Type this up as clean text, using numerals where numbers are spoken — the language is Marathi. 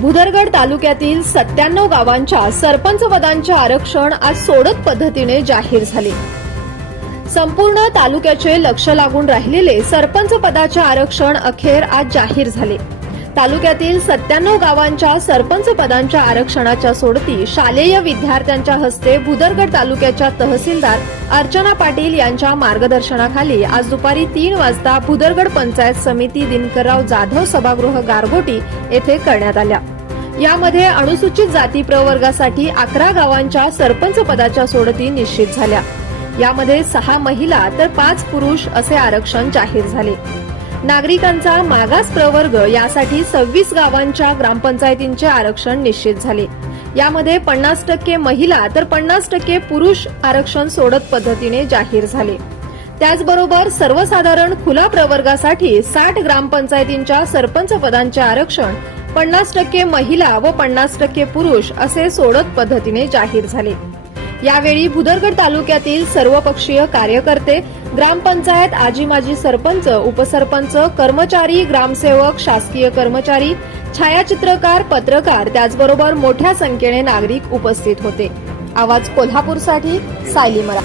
भुदरगड तालुक्यातील 97 गावांच्या सरपंच पदांचे आरक्षण आज सोडत पद्धतीने जाहीर झाले। संपूर्ण तालुक्याचे लक्ष लागून राहिलेले सरपंच पदाचे आरक्षण अखेर आज जाहीर झाले। तालुक्यातील 97 गावांच्या सरपंच पदांच्या आरक्षणाच्या सोडती शालेय विद्यार्थ्यांच्या हस्ते भुदरगड तालुक्याच्या तहसीलदार अर्चना पाटील यांच्या मार्गदर्शनाखाली आज दुपारी 3 वाजता भुदरगड पंचायत समिती दिनकरराव जाधव सभागृह गारगोटी येथे करण्यात आल्या। यामध्ये अनुसूचित जाती प्रवर्गासाठी 11 गावांच्या सरपंच पदाच्या सोडती निश्चित झाल्या। यामध्ये 6 महिला तर 5 पुरुष असे आरक्षण जाहीर झाले। नागरिकांचा मागास प्रवर्ग यासाठी 26 गावांच्या ग्रामपंचायतींचे आरक्षण निश्चित झाले। यामध्ये 50% महिला तर 50% पुरुष आरक्षण सोडत पद्धतीने जाहीर झाले। त्याचबरोबर सर्वसाधारण खुला प्रवर्गासाठी 60 ग्रामपंचायतींच्या सरपंच पदांचे आरक्षण 50% महिला व 50% पुरुष असे सोडत पद्धतीने जाहीर झाले। यावेळी भुदरगड तालुक्यातील सर्वपक्षीय कार्यकर्ते, ग्रामपंचायत आजी माजी सरपंच, उपसरपंच, कर्मचारी, ग्रामसेवक, शासकीय कर्मचारी, छायाचित्रकार, पत्रकार त्याचबरोबर मोठ्या संख्येने नागरिक उपस्थित होते। आवाज कोल्हापूरसाठी सायली मरा।